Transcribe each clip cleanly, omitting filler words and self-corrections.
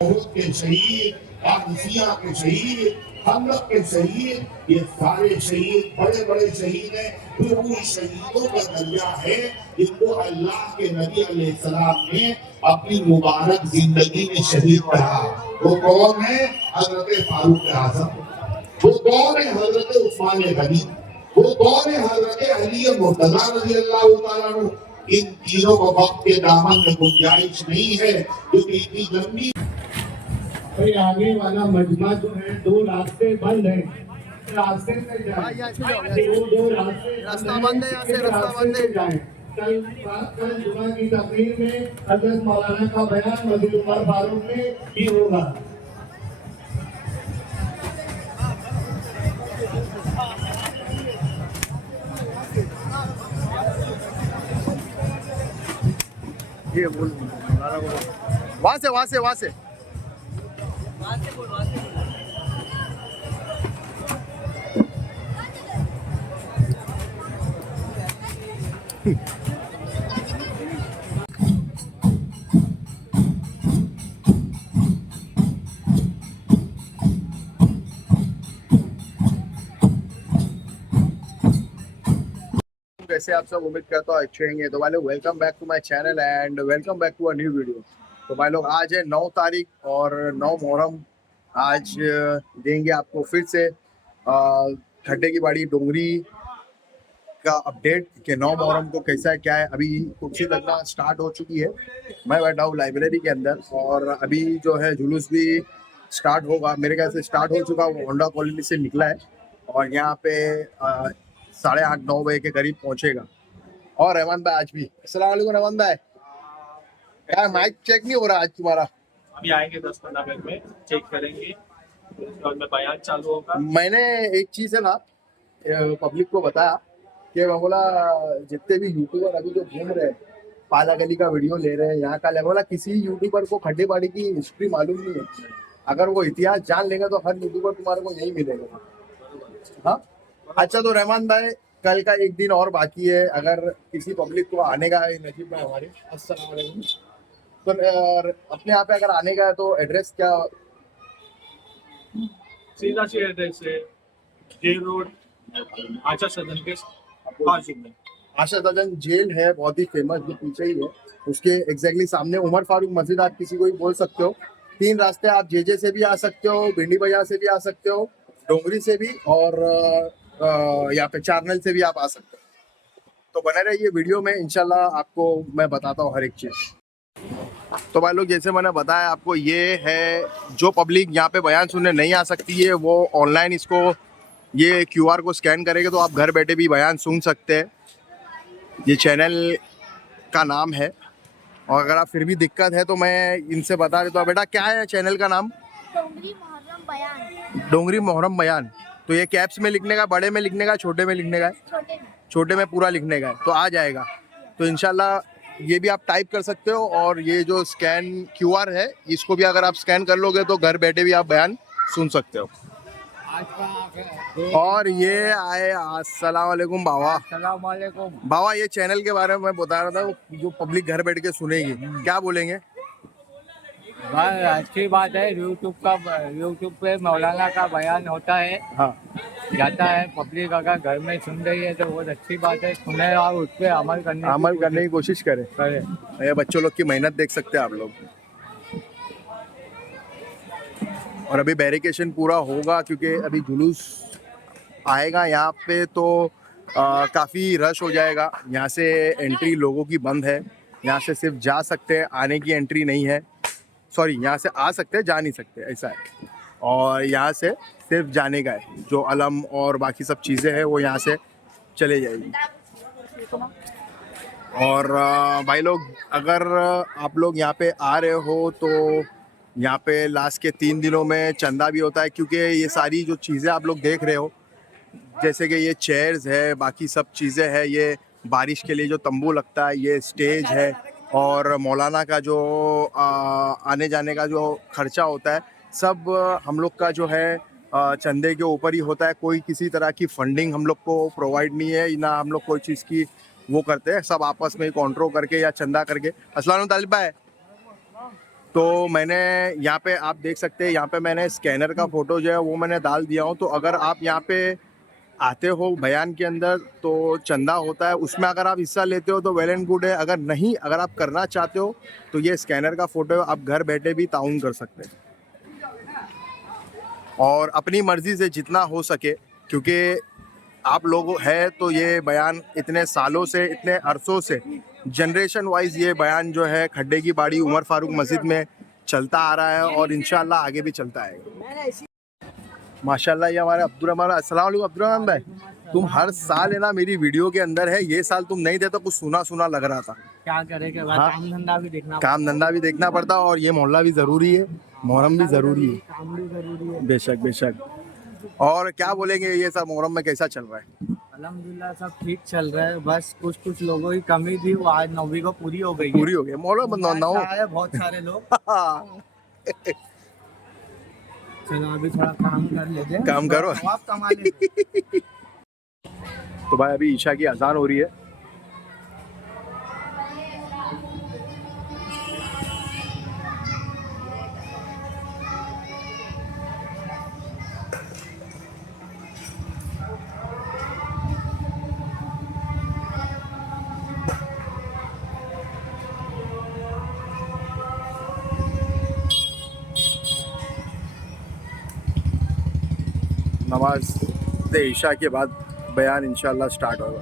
کے شہید، قادسیہ کے شہید، خندق کے شہید، یہ سارے شہید بڑے بڑے شہید ہیں جو ان شہیدوں کا درجہ ہے جن کو اللہ کے نبی علیہ السلام نے اپنی مبارک زندگی میں شہید کہا۔ وہ کون ہے؟ حضرت فاروق اعظم، وہ کون ہے؟ حضرت عثمان غنی، وہ کون ہے؟ حضرت علی مرتضیٰ رضی اللہ تعالیٰ عنہ۔ ان تینوں کو وقت کے دامن میں گنجائش نہیں ہے کیونکہ اتنی لمبی آگے والا مجمع جو ہے دو راستے بند ہیں، راستے سے جائیں، دو راستے بند ہیں، راستے سے جائیں۔ کل جمعہ کی تقریر میں حضرت مولانا کا بیان وزیر عمر فاروق میں بھی ہوگا۔ وہاں سے کیسے آپ سب امید کرتا ہوں اچھے ہیں گے۔ تو بھائی لوگ welcome back to my channel and welcome back to a new video. تو بھائی لوگ آج ہے 9 تاریخ اور 9 محرم۔ آج دیں گے آپ کو پھر سے کھڈے کی باڑی ڈونگری کا اپڈیٹ کہ 9 محرم کو کیسا ہے کیا ہے۔ ابھی کرسی لگنا اسٹارٹ ہو چکی ہے، میں بیٹھا ہوں لائبریری کے اندر اور ابھی جو ہے جلوس بھی اسٹارٹ ہوگا، میرے خیال سے اسٹارٹ ہو چکا، وہ ہونڈا کالونی سے نکلا ہے اور یہاں پہ 8:30-9 بجے کے قریب پہنچے گا۔ اور رحمان بھائی آج بھی السلام علیکم رحمان بھائی، کیا مائک چیک نہیں ہو رہا آج تمہارا؟ ابھی آئیں گے 10-15 منٹ میں چیک کریں گے، اس کے بعد میں بیان چالو ہوگا۔ میں نے ایک چیز ہے نا پبلک کو بتایا کہ میں بولا جتنے بھی یوٹیوبر ابھی جو گھوم رہے ہیں پالا گلی کا ویڈیو لے رہے ہیں یہاں کا لے، بولا کسی یوٹیوبر کو کھڈے باڑی کی ہسٹری معلوم نہیں ہے، اگر وہ اتہاس جان لے گا تو ہر یوٹیوبر تمہارے کو یہی ملے گا۔ ہاں اچھا، تو رحمان بھائی کل کا ایک دن اور باقی ہے، اگر کسی پبلک کو آنے کا ہے نصیب میں ہمارے السلام علیکم، تو اپنے یہاں پہ اگر آنے کا ہے تو ایڈریس کیا؟ سیدھا سی ایڈریس ہے جیل روڈ، آچا سدن کے بازو میں۔ آشا سدن جیل ہے بہت ہی فیمس، جو پیچھے ہی ہے اس کے ایگزیکٹلی سامنے عمر فاروق مسجد، آپ کسی کو بھی بول سکتے ہو۔ 3 راستے، آپ جے سے بھی آ سکتے ہو، بھنڈی بازار سے بھی آ سکتے ہو، ڈونگری سے بھی، اور یہاں پہ چارنل سے بھی آپ آ سکتے ہو۔ تو بنے رہیے ویڈیو میں، انشاءاللہ آپ کو میں بتاتا ہوں ہر ایک چیز۔ تو بھائی لوگ جیسے میں نے بتایا آپ کو، یہ ہے جو پبلک یہاں پہ بیان سننے نہیں آ سکتی ہے وہ آن لائن اس کو یہ QR کو اسکین کرے گا تو آپ گھر بیٹھے بھی بیان سن سکتے ہیں۔ یہ چینل کا نام ہے، اور اگر آپ پھر بھی دقت ہے تو میں ان سے بتا دیتا ہوں۔ بیٹا کیا ہے چینل کا نام؟ ڈونگری محرم بیان۔ ڈونگری محرم بیان۔ تو یہ کیپس میں لکھنے کا، بڑے میں لکھنے کا، چھوٹے میں لکھنے کا ہے؟ چھوٹے میں پورا لکھنے کا ہے، تو آ جائے گا۔ تو انشاءاللہ یہ بھی آپ ٹائپ کر سکتے ہو، اور یہ جو اسکین QR ہے اس کو بھی اگر آپ اسکین کر لو گے تو گھر بیٹھے بھی آپ بیان سن سکتے ہو۔ اور یہ آئے السلام علیکم باوا۔ السلام علیکم باوا، یہ چینل کے بارے میں بتا رہا تھا جو پبلک گھر بیٹھ کے سنے گی، کیا بولیں گے؟ بھائی اچھی بات ہے، یوٹیوب پہ مولانا کا بیان ہوتا ہے، ہاں جاتا ہے، پبلک اگر گھر میں سن رہی ہے تو بہت اچھی بات ہے، سنے اور اس پہ عمل کرنے کی کوشش کریں۔ کرے۔ یہ بچوں لوگ کی محنت دیکھ سکتے ہیں آپ لوگ۔ اور ابھی بیریکیشن پورا ہوگا کیونکہ ابھی جلوس آئے گا یہاں پہ، تو کافی رش ہو جائے گا۔ یہاں سے انٹری لوگوں کی بند ہے، یہاں سے صرف جا سکتے ہیں، آنے کی انٹری نہیں ہے۔ سوری، یہاں سے آ سکتے ہیں، جا نہیں سکتے، ایسا ہے۔ اور یہاں سے صرف جانے کا ہے، جو علم اور باقی سب چیزیں ہیں وہ یہاں سے چلے جائے گی۔ اور بھائی لوگ اگر آپ لوگ یہاں پہ آ رہے ہو تو یہاں پہ لاسٹ کے 3 دنوں میں چندہ بھی ہوتا ہے، کیونکہ یہ ساری جو چیزیں آپ لوگ دیکھ رہے ہو جیسے کہ یہ چیئرز ہے، باقی سب چیزیں ہے، یہ بارش کے لیے جو تمبو لگتا ہے، یہ اسٹیج ہے، اور مولانا کا جو آنے جانے کا جو خرچہ ہوتا ہے سب ہم لوگ کا جو ہے چندے کے اوپر ہی ہوتا ہے۔ کوئی کسی طرح کی فنڈنگ ہم لوگ کو پرووائڈ نہیں ہے، نہ ہم لوگ کوئی چیز کی وہ کرتے ہیں، سب آپس میں کنٹرول کر کے یا چندہ کر کے۔ السلام علیکم طالب بھائی۔ تو میں نے یہاں پہ آپ دیکھ سکتے ہیں, یہاں پہ میں نے اسکینر کا فوٹو جو ہے وہ میں نے ڈال دیا ہوں. تو اگر آپ یہاں پہ آتے ہو بیان کے اندر تو چندہ ہوتا ہے, اس میں اگر آپ حصہ لیتے ہو تو ویل اینڈ گڈ ہے. اگر نہیں, اگر آپ کرنا چاہتے ہو تو یہ اسکینر کا فوٹو ہے, آپ گھر بیٹھے بھی تعاون کر سکتے ہیں اور اپنی مرضی سے جتنا ہو سکے, کیونکہ آپ لوگ ہے تو یہ بیان اتنے سالوں سے, اتنے عرصوں سے جنریشن وائز یہ بیان جو ہے کھڈے کی باڑی عمر فاروق مسجد میں چلتا آ رہا ہے اور انشاءاللہ آگے بھی چلتا آئے گا. ماشاءاللہ یہ ہمارے عبدالرحمن. السلام علیکم عبدالرحمن بھائی, تم ہر سال ہے نا میری ویڈیو کے اندر ہے, یہ سال تم نہیں دیتا, کچھ سونا سونا لگ رہا تھا. کیا کرے کہ ہاں. کام دھندا بھی دیکھنا کام دھندا بھی دیکھنا پڑتا اور یہ محلہ بھی ضروری ہے, محرم بھی ضروری ہے. کام بھی ضروری ہے. بے شک بے شک. اور کیا بولیں گے, یہ سب محرم میں کیسا چل رہا ہے؟ الحمدللہ سب ٹھیک چل رہا ہے, بس کچھ لوگوں کی کمی تھی, وہ آج 9ویں کو پوری ہو گئی. پوری ہو گئی محرم نو. بہت سارے لوگ. چلو ابھی تھوڑا کام کر لیتے ہیں, کام کرو. آپ کما لیتے. تو بھائی ابھی عشاء کی اذان ہو رہی ہے. نماز عشاء کے بعد بیان انشاءاللہ سٹارٹ ہوگا.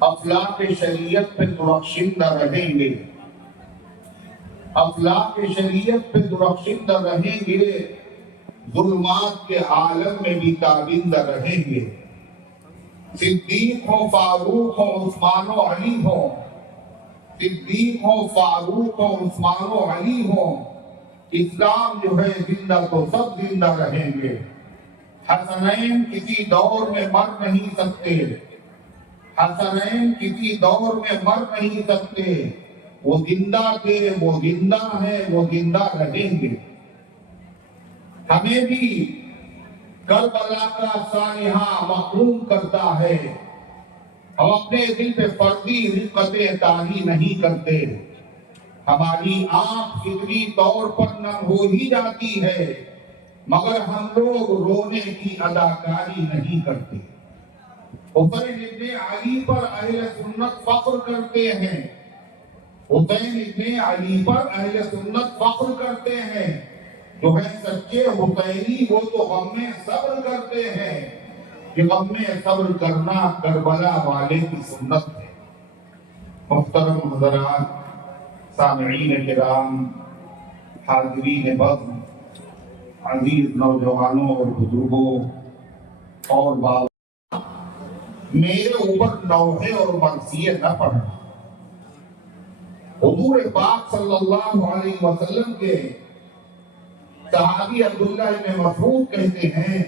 افلاک شریعت پہ درخشندہ رہیں گے, افلاک شریعت پہ درخشندہ رہیں گے, ظلمات کے عالم میں بھی تابندہ رہیں گے. صدیق ہو, فاروق ہو, عثمان و علی ہو, صدیق ہو, فاروق ہو, عثمان و علی ہو, اسلام جو ہے زندہ تو سب زندہ رہیں گے. حسنین کسی دور میں مر نہیں سکتے, حسنین کسی دور میں مر نہیں سکتے, وہ زندہ تھے, وہ زندہ ہیں, وہ زندہ رہیں گے. ہمیں بھی کربلا کا سانحہ محروم کرتا ہے, ہم اپنے دل پہ فردی رقت طاری نہیں کرتے, ہماری آنکھ فطری طور پر نم ہو ہی جاتی ہے, مگر ہم لوگ رونے کی اداکاری نہیں کرتے. حسین ابن علی پر اہل سنت فخر کرتے ہیں, حسین ابن علی پر اہل سنت فخر کرتے ہیں. جو ہے سچے حسینی وہ تو غم میں صبر کرتے ہیں, کہ غم میں صبر کرنا کربلا والے کی سنت ہے. محترم حضرات, سامعین کرام, حاضرین بزم, عزیز نوجوانوں اور بزرگوں اور بابا, میرے اوپر نوحے اور مرثیے نہ پڑھنا. حضور پاک صلی اللہ علیہ وسلم کے صحابی عبداللہ ابن مسعود کہتے ہیں,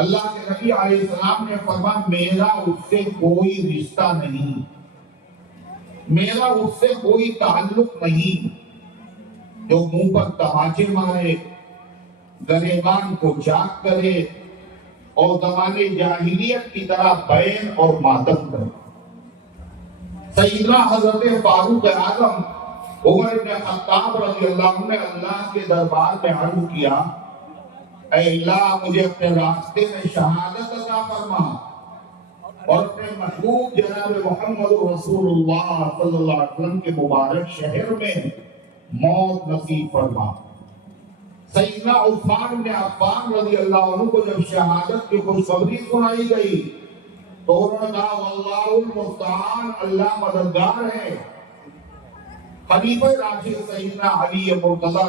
اللہ کے نبی علیہ السلام نے فرمایا میرا اس سے کوئی رشتہ نہیں, میرا اس سے کوئی تعلق نہیں جو منہ پر تماچے مارے, گریبان کو چاک کرے اور زمانے جاہلیت کی طرح بین اور ماتم کرے. سیدنا حضرت فاروق اعظم عمر بن خطاب رضی اللہ عنہ نے اللہ کے دربار میں عرض کیا, اے اللہ مجھے اپنے راستے میں شہادت عطا فرما اور اپنے محبوب جناب محمد رسول اللہ صلی اللہ علیہ وسلم کے مبارک شہر میں موت نصیب فرما. سیدنا عثمان بن عفان رضی اللہ عنہ کو جب شہادت کی خوشخبری سنائی گئی تو انہوں نے کہا واللہ المستعان, اللہ مددگار ہے. خلیفہ راشد سیدنا علی مرتضی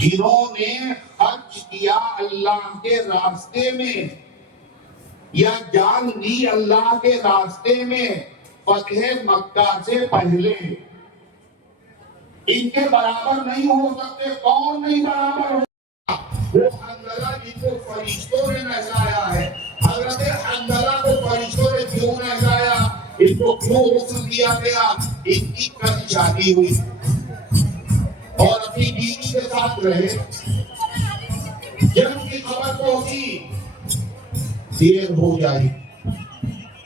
جنہوں نے خرچ کیا اللہ کے راستے میں یا جان دی اللہ کے راستے میں فتح مکہ سے پہلے, ان کے برابر نہیں ہو سکتے. کون نہیں برابر ہو سکتا؟ وہ حنظلہ جن کو فرشتوں نے نہلایا ہے. حضرت حنظلہ کو فرشتوں نے کیوں نہلایا, ان کو کیوں غسل دیا گیا؟ ان کی کل شادی ہوئی اور اپنی بیوی کے ساتھ رہے. جب ان کی خبر پہنچی دیر ہو جائے,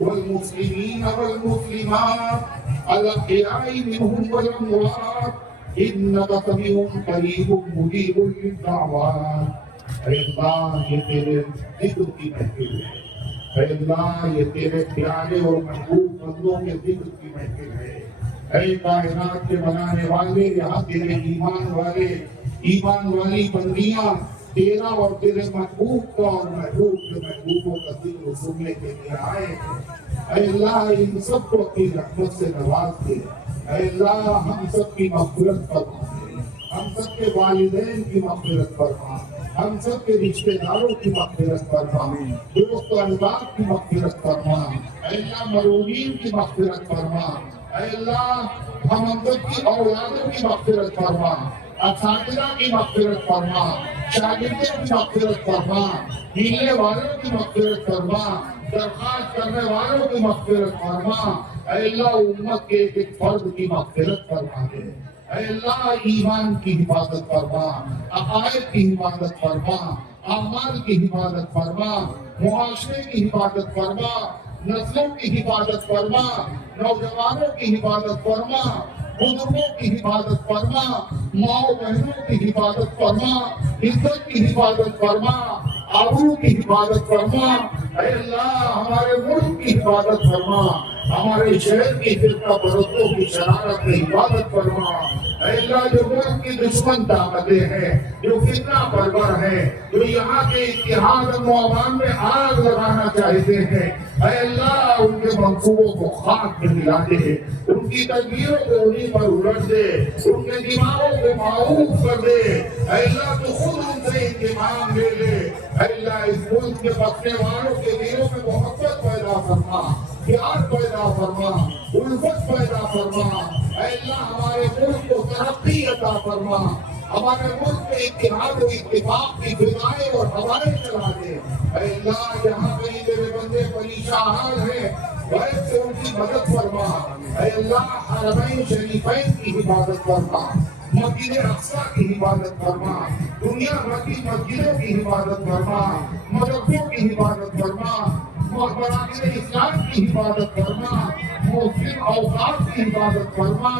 والمسلمين والمسلمات الأحياء منهم والأموات إنك سميع قريب مجيب للدعوات. اے اللہ یہ تیرے ذکر کی محفل ہے، اے اللہ یہ تیرے پیارے اور محبوب بندوں کے ذکر کی محفل ہے. اے کائنات کے بنانے والے، یہاں تیرے ایمان والی بندیاں تیرا اور تیرے محبوب کا اور محبوب کے محبوبوں کا ذکر سننے کے لیے آئے. اے اللہ ان سب کو اپنی رحمت سے نواز دے. اے اللہ ہم سب کی مغفرت فرما دے، ہم سب کے والدین کی مغفرت فرما، ہم سب کے رشتہ داروں کی مغفرت فرما، دوست و احباب کی مغفرت فرما. اے اللہ مرحومین کی مغفرت فرما. اے اللہ ہم سب کی اولادوں کی مغفرت فرما، اساتذہ کی مغفرت فرما، شاگردوں کی مغفرت فرما، ملنے والوں کی مغفرت فرما، درخواست کرنے والوں کی مغفرت فرما. اے اللہ امت کے ایک ایک فرد کی مغفرت فرما دے. اے اللہ ایمان کی حفاظت فرما، عقائد کی حفاظت فرما، اعمال کی حفاظت فرما، معاشرے کی حفاظت فرما، نسلوں کی حفاظت فرما، نوجوانوں کی حفاظت فرما، بزرگوں کی حفاظت فرما، ماں و بہنوں کی حفاظت فرما، عزت کی حفاظت فرما، آبرو کی حفاظت فرما. اے اللہ ہمارے ملک کی حفاظت فرما، ہمارے شہر کی فرقہ پرستوں کی شرارت کی حفاظت فرما. اے اللہ جو ملک کی دشمن طاقتیں ہیں، جو فتنہ پرور ہیں، جو یہاں کے اتحاد و امان میں آگ لگانا چاہتے ہیں، اے اللہ ان کے منصوبوں کو خاک میں ملا دے، ان کی تدبیروں کو انہیں پر الٹ دے، ان کے دماغوں کو معروف کر دے. اے اللہ تو خود ان سے انتقام لے لے. اے اللہ اس ملک کے بسنے والوں کے دلوں میں محبت پیدا فرما، پیار پیدا فرما، الفت پیدا فرما. اے اللہ ہمارے ملک کو ترقی عطا فرما، ہمارے ملک میں اتحاد و اتفاق کی فضائیں اور ہوائیں چلا دے. اے اللہ جہاں کہیں تیرے بندے پریشان ہیں، غیب سے ان کی مدد فرما. اے اللہ حرمین شریفین کی حفاظت فرما، مسجد اقصی کی حفاظت فرما، دنیا بھر کی مسجدوں کی حفاظت فرما، مدرسوں کی حفاظت فرما، مراکز اسلام کی حفاظت فرما، مسلم اوقاف کی حفاظت فرما.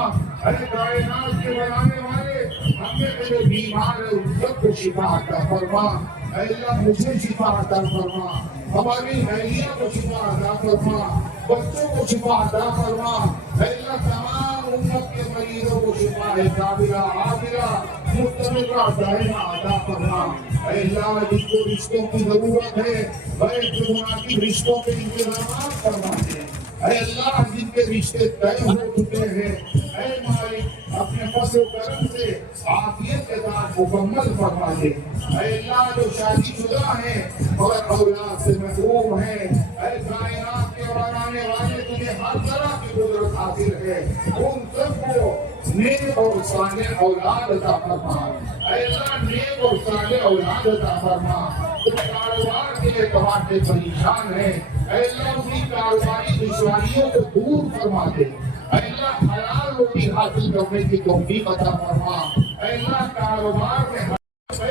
اے کائنات کے بنانے والے ہم نے تیرے بیمار ہے ان سب کو شفا عطا فرما. اے اللہ مجھے شفا عطا فرما، ہماری اہلیہ کو شفا عطا فرما، بچوں کو شفا عطا فرما. اے اللہ تمام امت کے مریضوں کو شفا کاملہ عاجلہ مستمرہ دائمہ عطا فرما. اے اللہ جس کو رشتوں کی ضرورت ہے غیر سے مناسب رشتوں کے انتظامات فرما دے. اے اللہ جن کے رشتے طے ہو چکے ہیں، اے مالک اپنے فضل و کرم سے عافیت کے ساتھ مکمل فرما دے. اے اللہ جو شادی شدہ ہیں مگر اولاد سے محروم ہیں، اے کائنات کے بنانے والے تمہیں ہر طرح کی قدرت حاصل ہے، ان سب کو نیک اور صالح اولاد عطا فرما. اے اللہ نیک اور صالح اولاد عطا فرما. تم کاروبار کے اعتبار سے پریشان ہیں، اے اللہ اپنی کاروباری دشواریوں کو دور فرما دے. اے اللہ حلال روٹی حاصل کرنے کی توفیق عطا فرما. اے اللہ کاروبار میں اے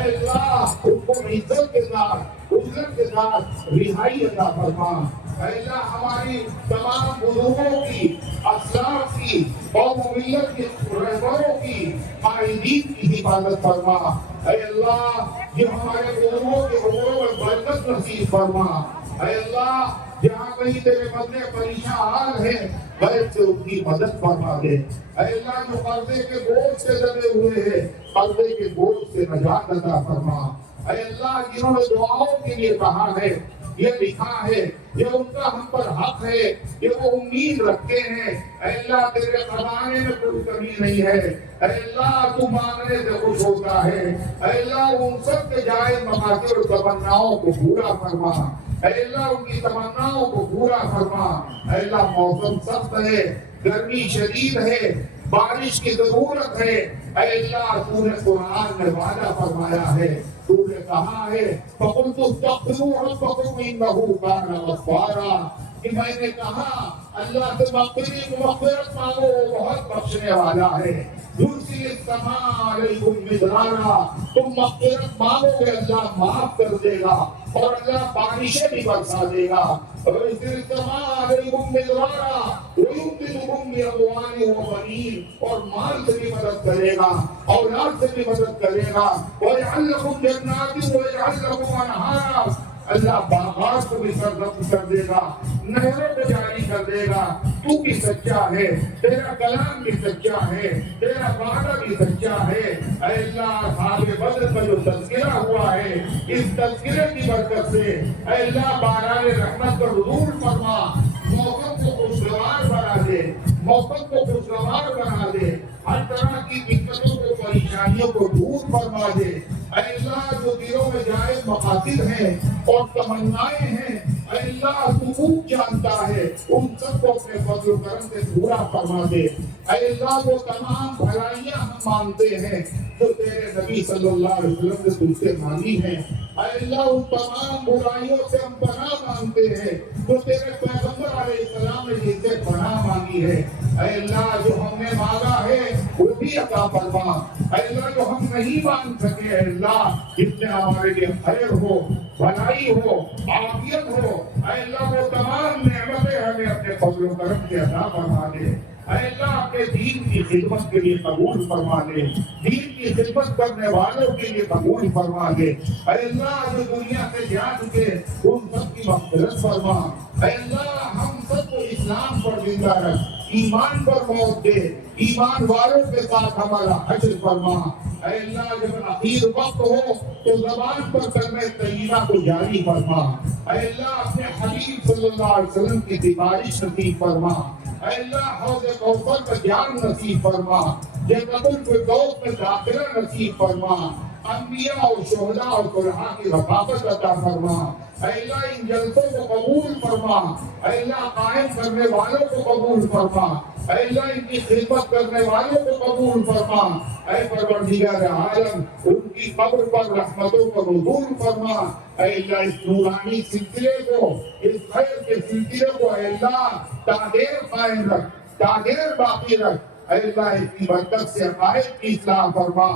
اللہ ان کو عزت کے ساتھ اجرت کے ساتھ رہائی عطا فرما. اے اللہ ہماری تمام بزرگوں کی، اسلاف کی، قوم و ملت کے رہبروں کی، قائدین کی حفاظت فرما. اے اللہ یہ ہمارے بزرگوں کے عمروں میں برکت نصیب فرما. اے اللہ جہاں کہیں تیرے بندے پریشان ہیں غیب سے ان کی مدد فرما دے. اے اللہ جو قرضے کے بوجھ سے دبے ہوئے ہیں قرضے کے بوجھ سے نجات عطا فرما. اے اللہ جنہوں نے دعاؤں کے لیے کہا ہے، یہ لکھا ہے، یہ ان کا ہم پر حق ہے، یہ وہ امید رکھتے ہیں. اے اللہ تیرے خزانے میں کوئی کمی نہیں ہے. اے اللہ تو مانگنے سے خوش ہوتا ہے. اے اللہ ان سب کے جائز مقاصد اور تمناؤں کو پورا فرما. اے اللہ ان کی تمناؤں کو پورا فرما. اے اللہ موسم سخت ہے، گرمی شدید ہے، بارش کی ضرورت ہے. اے اللہ تو نے قرآن میں وعدہ فرمایا ہے، تو نے کہا ہے فَقُلْتُ اسْتَغْفِرُوا رَبَّكُمْ إِنَّهُ كَانَ غَفَّارًا، کہ میں نے کہا اللہ سے مغفرت مانگو، وہ بہت بخشنے والا ہے. يُرْسِلِ السَّمَاءَ عَلَيْكُمْ مِدْرَارًا، تم مغفرت مانگو گے اللہ معاف کر دے گا اور اللہ بارشیں بھی برسا دے گا. اور مال سے بھی مدد کرے گا، اولاد سے بھی مدد کرے گا، وَيَجْعَلْ لَكُمْ جَنَّاتٍ وَيَجْعَلْ لَكُمْ أَنْهَارًا، اللہ باغات کو بھی سرزد کر دے گا، نہروں کو جاری کر دے گا۔ تو بھی سچا ہے، تیرا کلام بھی سچا ہے، تیرا وعدہ بھی سچا ہے۔ اے اللہ اصحاب بدر کا جو تذکرہ ہوا ہے، اس تذکرے کی برکت سے اے اللہ باران رحمت کا نزول فرما، موسم کو خوشگوار بنا دے، موسم کو خوشگوار بنا دے، ہر طرح کی دقتوں کو پریشانیوں کو دور فرما دے۔ اے اللہ جو دلوں میں جائز مقاصد ہیں اور تمنائیں ہیں، اے اللہ تو خوب جانتا ہے، ان سب کو اپنے فضل و کرم سے پورا فرما دے۔ اے اللہ وہ تمام بھلائیاں ہم مانتے ہیں جو تیرے نبی صلی اللہ علیہ وسلم نے تجھ سے مانگی ہیں۔ اے اللہ ان تمام برائیوں سے ہم پناہ مانگتے ہیں جو تیرے پیغمبر علیہ السلام نے جن سے پناہ مانگی ہے۔ اے اللہ جو ہم نے مانگا ہے وہ بھی عطا فرما۔ اے اللہ جو ہم نہیں مانگ سکے، اے اللہ جس میں ہمارے لیے خیر ہو، بھلائی ہو، عافیت ہو، اے اللہ وہ تمام نعمتیں ہمیں اپنے فضل و کرم سے عطا فرما دے۔ اے اللہ اپنے دین کی خدمت کے لیے قبول فرما دے، دین کی خدمت کرنے والوں کے لیے قبول فرما دے۔ اے اللہ جو دنیا سے جا چکے ان سب کی مغفرت فرما۔ اے اللہ ہم سب کو اسلام پر زندہ رکھ، ایمان پر موت دے، ایمان والوں کے ساتھ ہمارا حشر فرما۔ اے اللہ جب اخیر وقت ہو تو زبان پر کلمہ طیبہ کو جاری فرما۔ اے اللہ اپنے حبیب صلی اللہ علیہ وسلم کی سفارش نصیب فرما۔ اے اللہ حوض کوثر کا جام نصیب فرما، جنت الفردوس میں داخلہ نصیب فرما، انبیاء اور شہداء اور صلحاء کی رفاقت عطا فرما۔ اے اللہ ان جلسوں کو قبول فرما، اے اللہ قائم کرنے والوں کو قبول فرما، اے اللہ ان کی خدمت کرنے والوں کو قبول فرما۔ اے پروردگار عالم ان کی قبر پر رحمتوں کو نزول فرما۔ اے اللہ اس نورانی سلسلے کو، اس خیر کے سلسلے کو اے اللہ تادیر قائم رکھ، تادیر باقی رکھ۔ اے اللہ اس کی برکت سے عقائد کی اصلاح فرما،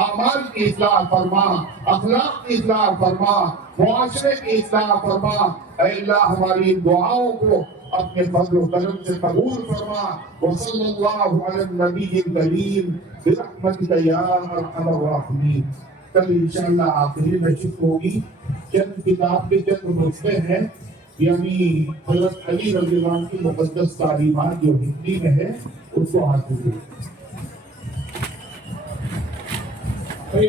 اعمال کی اصلاح فرما، اخلاق کی اصلاح فرما، معاشرے کی اصلاح فرما۔ اے اللہ ہماری ان دعاؤں کو اپنے فضل و کرم سے قبول فرما۔ وصلی اللہ علی النبی الکریم برحمتک یا ارحم الراحمین۔ کل انشاءاللہ آخری نشست ہوگی، چند کتاب کے چند نسخے ہیں، یعنی حضرت علی رضی اللہ عنہ کی مقدس تعلیمات جو ہندی میں ہے اس کو حاصل ہوگی۔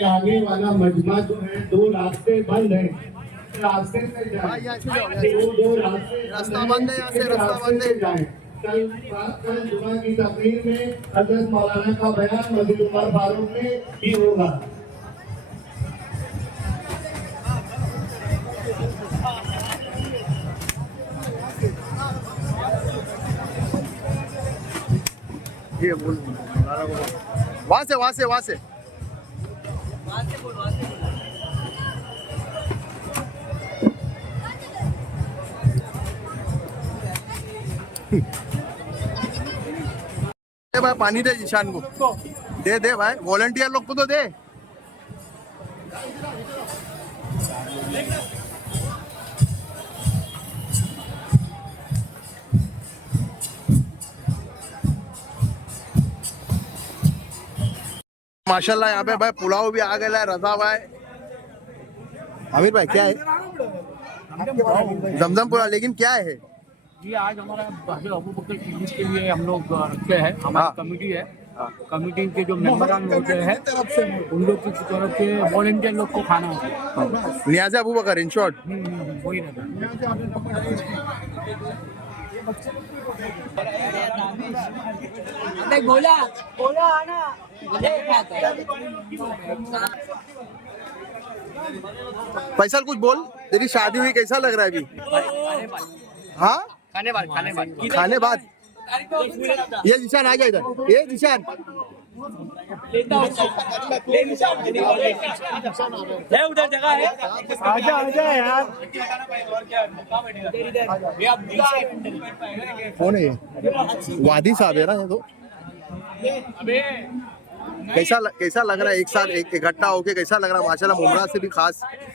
آگے والا مجمع جو ہے دو راستے بند ہیں، راستے سے جائیں، دو راستے راستہ بند ہے، یہاں سے راستہ بند ہے۔ جائیں۔ کل جمعہ کی تقریر میں حضرت مولانا کا بیان مسجد عمر فاروق میں بھی ہوگا۔ یہ بول وہاں سے وہاں سے وہاں سے دے بھائی، پانی دے جیشان کو، دے دے بھائی، والنٹیئر لوگ کو تو دے۔ ماشاءاللہ یہاں پہ بھائی پلاؤ بھی آ گیا ہے، رضا بھائی۔ عامر بھائی کیا ہے؟ زمزم پلاؤ، لیکن کیا ہے؟ یہ آج ہمارا حضرت ابوبکر صدیق کے لیے ہم لوگ رکھتے ہیں، ہماری کمیٹی ہے، کمیٹی کے جو ممبران ہوتے ہیں ان لوگ کی طرف سے والنٹیئر لوگ کو کھانا ہوتا ہے۔ نیاز ابوبکر ان شارٹ۔ وہی رہتا ہے۔ گولا آنا فیصل کچھ بول، تیری شادی ہوئی کیسا لگ رہا ہے ابھی؟ ہاں کھانے بعد یہ جیشان آ جائے ادھر، یہ جیشان ادھر جگہ ہے، آجا یار۔ کون ہے یہ؟ وادی صاحب ہے نا یہ تو۔ کیسا لگ رہا ہے ایک ساتھ اکٹھا ہو کے، کیسا لگ رہا ہے؟ ماشاءاللہ ممرا سے بھی خاص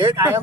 8 AM